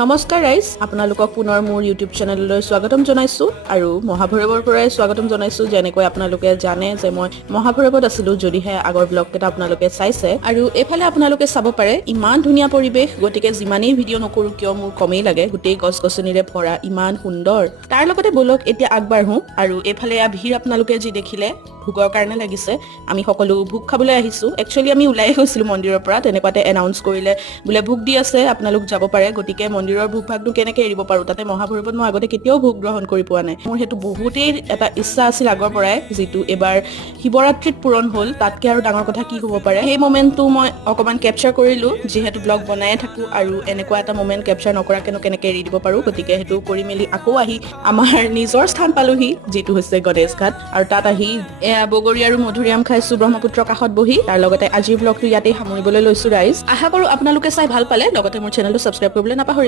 নমস্কাৰ ৰাইজ, আপোনালোকক পুনৰ মোৰ ইউটিউব চেনেললৈ স্বাগতম জনাইছোঁ আৰু মহাভৈৰৱৰ পৰাই স্বাগতম জনাইছোঁ। যেনেকৈ আপোনালোকে জানে যে মই মহাভৈৰৱত আছিলোঁ, যদিহে আগৰ ব্লগকেইটা আপোনালোকে চাইছে। আৰু এইফালে আপোনালোকে চাব পাৰে ইমান ধুনীয়া পৰিৱেশ, গতিকে যিমানেই ভিডিঅ' নকৰোঁ কিয় মোৰ কমেই লাগে। গোটেই গছ গছনিৰে ভৰা, ইমান সুন্দৰ। তাৰ লগতে বলক এতিয়া আগবাঢ়োঁ। আৰু এইফালে ভিৰ আপোনালোকে যি দেখিলে ভোগৰ কাৰণে লাগিছে। আমি সকলো ভোগ খাবলৈ আহিছোঁ। একচুৱেলি আমি ওলাই গৈছিলোঁ মন্দিৰৰ পৰা, তেনেকুৱাতে এনাউন্স কৰিলে বোলে ভোগ দি আছে, আপোনালোক যাব পাৰে। গতিকে মন্দিৰৰ ভোগ ভাগটো কেনেকৈ এৰিব পাৰোঁ, তাতে মহাভৈৰৱত মই আগতে কেতিয়াও ভোগ গ্ৰহণ কৰি পোৱা নাই। মোৰ সেইটো বহুতেই এটা ইচ্ছা আছিল আগৰ পৰাই, যিটো এবাৰ শিৱৰাত্ৰিত পূৰণ হ'ল। তাতকৈ আৰু ডাঙৰ কথা কি হ'ব পাৰে। সেই মমেণ্টটো মই অকণমান কেপচাৰ কৰিলোঁ, যিহেতু ব্লগ বনায়ে থাকোঁ আৰু এনেকুৱা এটা মমেণ্ট কেপচাৰ নকৰাকেনো কেনেকৈ এৰি দিব পাৰোঁ। গতিকে সেইটো কৰি মেলি আকৌ আহি আমাৰ নিজৰ স্থান পালোহি, যিটো হৈছে গণেশ ঘাট। আৰু তাত আহি বগৰী আৰু মধুৰিআম খাইছোঁ ব্ৰহ্মপুত্ৰৰ কাষত বহি। তাৰ লগতে আজিৰ ব্লগটো ইয়াতেই সামৰিবলৈ লৈছোঁ ৰাইজ। আশা কৰোঁ আপোনালোকে চাই ভাল পালে, লগতে মোৰ চেনেলটো ছাবস্ক্ৰাইব কৰিবলৈ নাপাহৰিব।